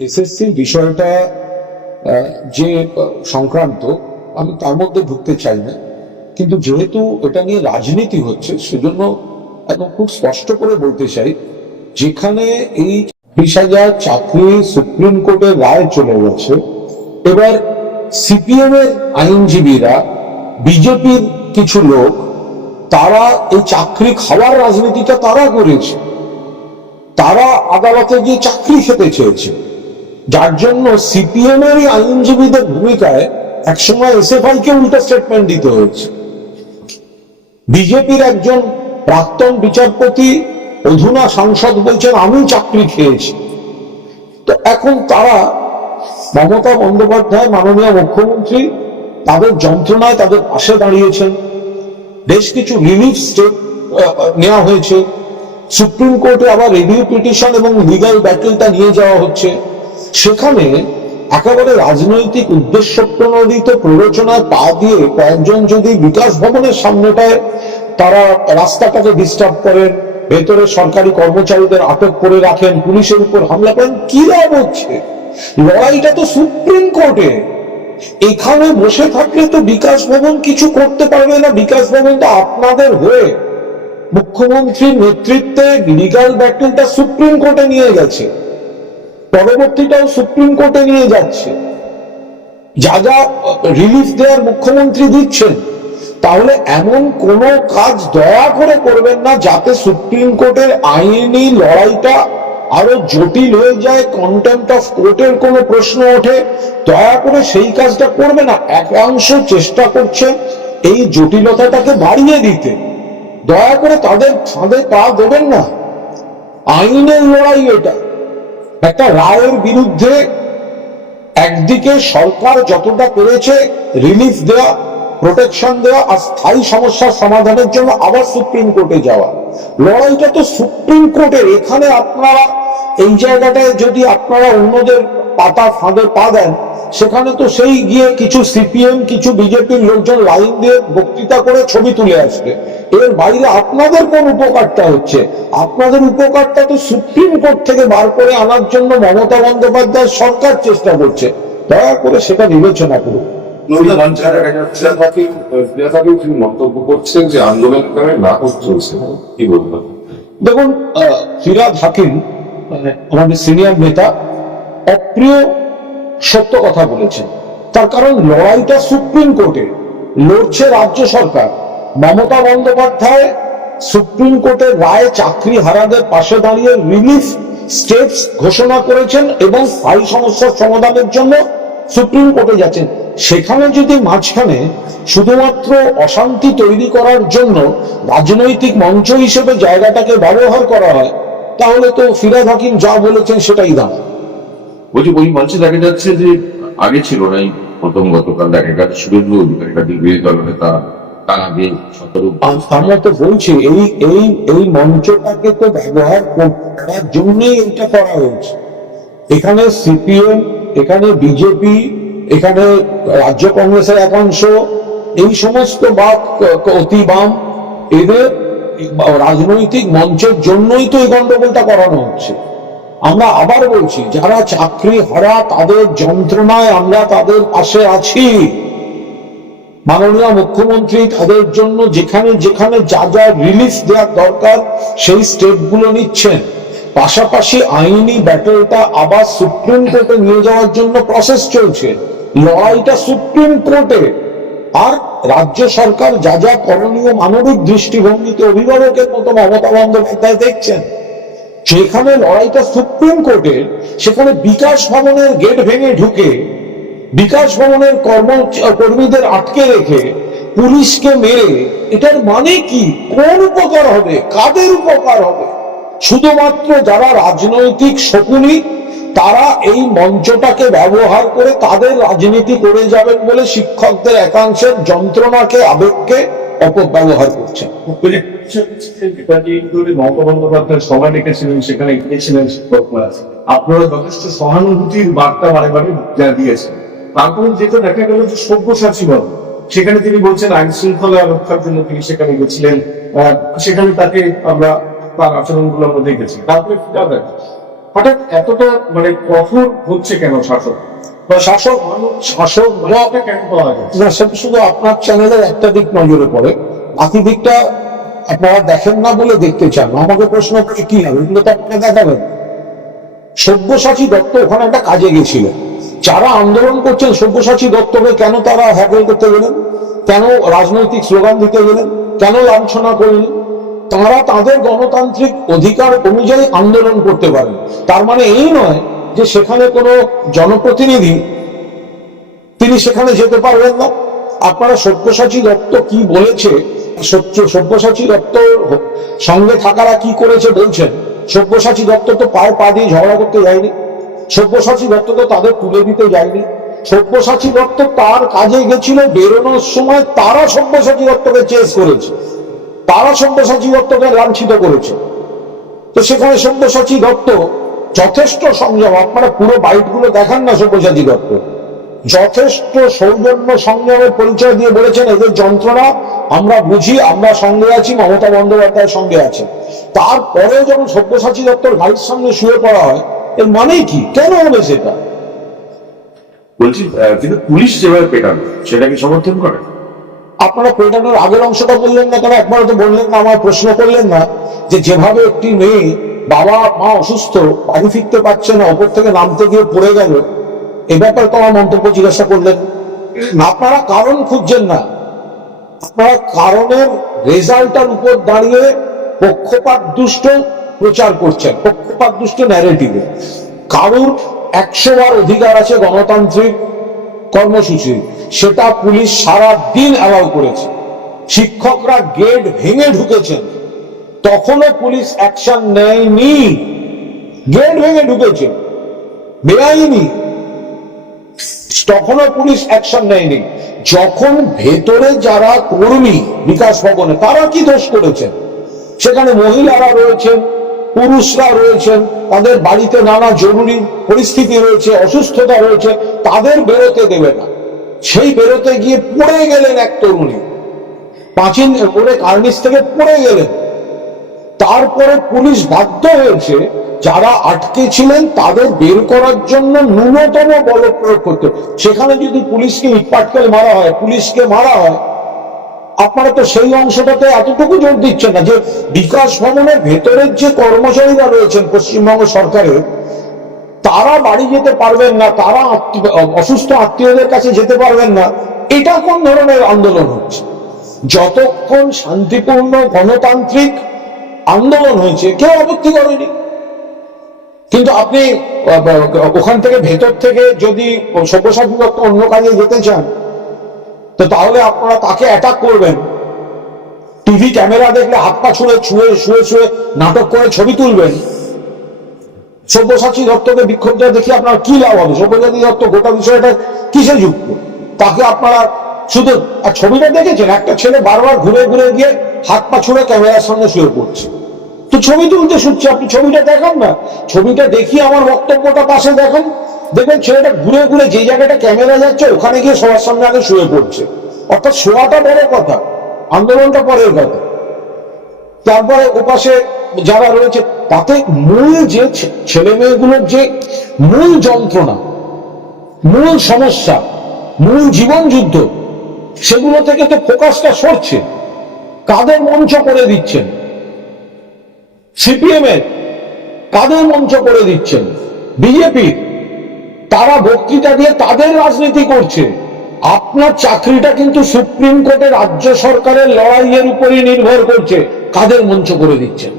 SSC বিষয়টা যে সংক্রান্ত, আমি তার মধ্যে ঢুকতে চাই না। কিন্তু যেহেতু এটা নিয়ে রাজনীতি হচ্ছে, সেজন্য একদম খুব স্পষ্ট করে বলতে চাই, যেখানে এই বিশ হাজার চাকরি সুপ্রিম কোর্টের রায় চলে গেছে, এবার সিপিএম এর আইনজীবীরা, বিজেপির কিছু লোক, তারা এই চাকরি খাওয়ার রাজনীতিটা তারা করেছে। তারা আদালতে গিয়ে চাকরি খেতে চেয়েছে। যার জন্য সিপিএম এর আইনজীবীদের ভূমিকায় একসময় এসএফআই কে উল্টা স্টেটমেন্ট দিতে হয়েছে। বিজেপির একজন প্রাক্তন বিচারপতি, অধুনা সাংসদ বলছেন, আমি চাকরি খেয়েছি। তো এখন তারা মমতা বন্দ্যোপাধ্যায়, মাননীয় মুখ্যমন্ত্রী, তাদের যন্ত্রণায় তাদের পাশে দাঁড়িয়েছেন। বেশ কিছু রিলিফ স্টেপ নেওয়া হয়েছে। সুপ্রিম কোর্টে আবার রিভিউ পিটিশন এবং লিগাল ব্যাটেলটা নিয়ে যাওয়া হচ্ছে। সেখানে একেবারে রাজনৈতিক উদ্দেশ্য প্রণোদিত প্ররোচনায় পা দিয়ে কয়েকজন যদি বিকাশ ভবনের সামনেটায় তারা রাস্তাটাকে ডিস্টার্ব করেন ভেতরে সরকারি কর্মচারীদের আটক করে রাখেন, পুলিশের উপর হামলা করেন, কি লাভ হচ্ছে? লড়াইটা তো সুপ্রিম কোর্টে। এখানে বসে থাকলে তো বিকাশ ভবন কিছু করতে পারবে না। বিকাশ ভবনটা আপনাদের হয়ে। মুখ্যমন্ত্রীর নেতৃত্বে লিগাল ব্যাটেলটা সুপ্রিম কোর্টে নিয়ে গেছে। পরবর্তীটাও সুপ্রিম কোর্টে নিয়ে যাচ্ছে। যা যা রিলিফ দেওয়ার মুখ্যমন্ত্রী দিচ্ছেন, তাহলে এমন কোন কাজ দয়া করে করবেন না যাতে সুপ্রিম কোর্টের আইনি লড়াইটা আরও জটিল হয়ে যায় কন্টেম্প অফ কোর্টের কোনো প্রশ্ন ওঠে। দয়া করে সেই কাজটা করবে না, একাংশ চেষ্টা করছে এই জটিলতাটাকে বাড়িয়ে দিতে। দয়া করে তাদের ফাঁদে পা দেবেন না। আইনের লড়াই এটা। একটা রায়ের বিরুদ্ধে একদিকে সরকার যতটা করেছে রিলিফ দেওয়া প্রোটেকশন দেওয়া আর স্থায়ী সমস্যার সমাধানের জন্য আবার সুপ্রিম কোর্টে যাওয়া। লড়াইটা তো সুপ্রিম কোর্টের। এখানে আপনারা এই জায়গাটায় যদি আপনারা অন্যদের পাতা ফাঁদে পা দেন সেখানে তো সেই গিয়ে কিছু সিপিএম কিছু বিজেপির লোকজন লাইন দিয়ে বক্তৃতা করে ছবি তুলে আসবে। এর বাইরে আপনাদের কোন উপকারটা হচ্ছে? আপনাদের উপকারটা তো সুপ্রিম কোর্ট থেকে বার করে আনার জন্য মমতা বন্দ্যোপাধ্যায় সরকার চেষ্টা করছে। দয়া করে সেটা বিবেচনা করুন। মন্তব্য করছেন যে নাকচ চলছে। কি বলবেন? দেখুন ফিরাদ হাকিম মানে আমাদের সিনিয়র নেতা অপ্রিয় সত্য কথা বলেছেন তার কারণ লড়াইটা সুপ্রিম কোর্টে লড়ছে রাজ্য সরকার। মমতা বন্দ্যোপাধ্যায় সুপ্রিম কোর্টের রায় চাকরি হারাদের পাশে দাঁড়িয়ে রিলিফ স্টেপস ঘোষণা করেছেন এবং স্থায়ী সমস্যার সমাধানের জন্য সুপ্রিম কোর্টে যাচ্ছেন। সেখানে যদি মাঝখানে শুধুমাত্র অশান্তি তৈরি করার জন্য রাজনৈতিক মঞ্চ হিসেবে জায়গাটাকে ব্যবহার করা হয়, তাহলে তো ফিরাদ হাকিম যা বলেছেন সেটাই দাম। বলছি ওই মঞ্চে দেখা যাচ্ছে যে আগে ছিল না এই প্রথম গতকাল। দেখা গেছে শুভেন্দু অধিকারী বা বিরোধী দল নেতা রাজ্য কংগ্রেসের একাংশ, এই সমস্ত বা অতি বাম, এদের রাজনৈতিক মঞ্চের জন্যই তো এই গন্ডগোলটা করানো হচ্ছে। আমরা আবার বলছি, যারা চাকরি হারা তাদের যন্ত্রণায় আমরা তাদের পাশে আছি। মাননীয় মুখ্যমন্ত্রী তাদের জন্য যেখানে যেখানে যা যা রিলিফ দেওয়ার দরকার, সেই স্টেপগুলো নিচ্ছেন। পাশাপাশি আইনি ব্যাটেলটা আবার সুপ্রিম কোর্টে নিয়ে যাওয়ার জন্য প্রসেস চলছে। লড়াইটা সুপ্রিম কোর্টে। আর রাজ্য সরকার যা যা করণীয় মানবিক দৃষ্টিভঙ্গিতে অভিভাবকের মতো মমতা বন্দ্যোপাধ্যায় দেখছেন। যেখানে লড়াইটা সুপ্রিম কোর্টের, সেখানে বিকাশ ভবনের গেট ভেঙে ঢুকে, বিকাশ ভবনের কর্ম, কর্মীদের আটকে রেখে পুলিশকে মেরে, এটার মানে কি? কোন উপকার হবে? কাদের উপকার হবে? শুধুমাত্র যারা রাজনৈতিক শকুনি, তারা এই মঞ্চটাকে ব্যবহার করে তাদের রাজনীতি করে যাবেন বলে শিক্ষকদের একাংশের যন্ত্রণাকে, আবেগকে অপব্যবহার বন্দ্যোপাধ্যায় সভা ডেকেছিলেন সেখানে গিয়েছিলেন আপনারা যথেষ্ট সহানুভূতির বার্তা বারে বারে দিয়েছেন। তারপরে যেটা দেখা গেল যে সব্যসাচী বল সেখানে তিনি বলছেন আইন শৃঙ্খলা রক্ষার জন্য তিনি সেখানে গেছিলেন। সেখানে তাকে আমরা তার আচরণগুলো আমরা দেখেছি। তারপরে। হঠাৎ এতটা মানে কঠোর হচ্ছে কেন শাসক? শাসক শাসক না সেটা শুধু আপনার চ্যানেলের একটা দিক নজরে পড়ে। বাকি দিকটা আপনারা দেখেন না বলে দেখতে চান। আমাকে প্রশ্ন করে কি হবে? এগুলো তো আপনাকে দেখাবেন। সব্যসাচী দত্ত ওখানে একটা কাজে গেছিলেন যারা আন্দোলন করছেন সব্যসাচী দত্তকে কেন তারা হ্যাকেল করতে গেলেন? কেন রাজনৈতিক স্লোগান দিতে গেলেন? কেন লাঞ্ছনা করলেন? তারা তাদের গণতান্ত্রিক অধিকার অনুযায়ী আন্দোলন করতে পারেন। তার মানে এই নয় যে সেখানে কোনো জনপ্রতিনিধি, তিনি সেখানে যেতে পারবেন না। আপনারা সব্যসাচী দত্ত কি বলেছে? সব্যসাচী দত্ত সঙ্গে থাকারা কি করেছে বলছেন? সব্যসাচী দত্ত তো পায়ে পা দিয়ে ঝগড়া করতে যায়নি। সব্যসাচী দত্ত তো তাদের তুলে দিতে যায়নি। সব্যসাচী দত্ত তার কাজে গেছিল বেরোনোর সময় তারা সব্যসাচী দত্তকে চেস করেছে। তারা সব্যসাচী দত্তকে লাঞ্ছিত করেছে। তো সেখানে সব্যসাচী দত্ত যথেষ্ট সংযম আপনারা পুরো বাইটগুলো দেখান না সব্যসাচী দত্ত। যথেষ্ট সৌজন্য সংযমের পরিচয় দিয়ে বলেছেন এদের যন্ত্রণা আমরা বুঝি আমরা সঙ্গে আছি মমতা বন্দ্যোপাধ্যায়ের সঙ্গে আছে। তারপরেও যখন সব্যসাচী দত্তর গাড়ির সামনে শুয়ে পড়া হয় এর মানে কি? কেন হবে সেটা? বলছি কিন্তু পুলিশ যেভাবে পেটানো সেটাকে সমর্থন করে? আপনারা পেটানোর আগের অংশটা বললেন না কেন? একবার তো বললেন না আমার প্রশ্ন করলেন না যে যেভাবে একটি মেয়ে বাবা, মা অসুস্থ, বাড়ি ফিরতে পারছে না, ওপর থেকে নামতে গিয়ে পড়ে গেল। এ ব্যাপারে তো আমার মন্তব্য জিজ্ঞাসা করলেন। আপনারা কারণ খুঁজছেন না। আপনারা কারণের রেজাল্টের উপর দাঁড়িয়ে পক্ষপাত দুষ্ট প্রচার করছেন, পক্ষপাত দুষ্ট ন্যারেটিভে কারুর একশো বার অধিকার আছে গণতান্ত্রিক কর্মসূচি। সেটা পুলিশ সারা দিন অ্যালাউ করেছে। শিক্ষকরা গেট ভেঙে ঢুকেছেন। তখনও পুলিশ অ্যাকশন নেয়নি। গেট ভেঙে ঢুকেছে। বেআইনি। তখনও পুলিশ অ্যাকশন নেয়নি। যখন ভেতরে যারা কর্মী বিকাশ ভবনে, তারা কি দোষ করেছেন? সেখানে মহিলারা রয়েছেন, পুরুষরা রয়েছেন, তাদের বাড়িতে নানা জরুরি পরিস্থিতি রয়েছে, অসুস্থতা রয়েছে, তাদের বেরোতে দেবে না। সেই বেরোতে গিয়ে পড়ে গেলেন এক তরুণী। পাঁচিন করে কার্নিস থেকে পড়ে গেলেন। তারপরে পুলিশ বাধ্য হয়েছে যারা আটকে ছিলেন তাদের বের করার জন্য ন্যূনতম বল প্রয়োগ করতে। সেখানে যদি পুলিশকে ইটপাটকেল মারা হয়, পুলিশকে মারা হয়, আপনারা তো সেই অংশটাতে এতটুকু জোর দিচ্ছেন না যে বিকাশ ভবনের ভেতরের যে কর্মচারীরা রয়েছেন পশ্চিমবঙ্গ সরকারের, তারা বাড়ি যেতে পারবেন না, তারা অসুস্থ আত্মীয়দের কাছে যেতে পারবেন না। এটা কোন ধরনের আন্দোলন হচ্ছে? যতক্ষণ শান্তিপূর্ণ গণতান্ত্রিক আন্দোলন হয়েছে, কেউ আপত্তি করেনি। কিন্তু আপনি ওখান থেকে ভেতর থেকে যদি সব্যসাচী দত্ত অন্য কাজে যেতে চান, তো তাহলে আপনারা তাকে অ্যাটাক করবেন। টিভি ক্যামেরা দেখলে হাত পা ছুঁড়ে, ছুঁয়ে শুয়ে শুয়ে নাটক করে ছবি তুলবেন। সব্যসাচী দত্তকে বিক্ষোভটা দেখে আপনার কি লাভ হবে? সব্যসাচী দত্ত গোটা বিষয়টা কিসে যুক্ত? তাকে আপনারা শুধু, আর ছবিটা দেখেছেন? একটা ছেলে বারবার ঘুরে ঘুরে গিয়ে হাত পা ছুঁড়ে ক্যামেরার সামনে শুয়ে পড়ছে। তো ছবি তুলতে শুনছি, আপনি ছবিটা দেখান না? ছবিটা দেখিয়ে আমার বক্তব্যটা পাশে দেখেন। দেখবেন ছেলেটা ঘুরে ঘুরে যে জায়গাটা ক্যামেরা যাচ্ছে, ওখানে গিয়ে সবার সামনে আগে শুয়ে পড়ছে। অর্থাৎ শোয়াটা বড় কথা, আন্দোলনটা পরের কথা। তারপরে ওপাশে যারা রয়েছে, তাতে মূল যে ছেলে মেয়েগুলোর যে মূল যন্ত্রণা, মূল সমস্যা, মূল জীবন যুদ্ধ, সেগুলো থেকে তো ফোকাসটা সরছে। কাদের মঞ্চ করে দিচ্ছেন? সিপিএম এর কাদের মঞ্চ করে দিচ্ছেন? বিজেপি? তারা বক্তৃতা দিয়ে তাদের রাজনীতি করছে। আপনার চাকরিটা কিন্তু সুপ্রিম কোর্টে রাজ্য সরকারের লড়াইয়ের উপরই নির্ভর করছে। কাদের মঞ্চ করে দিচ্ছেন?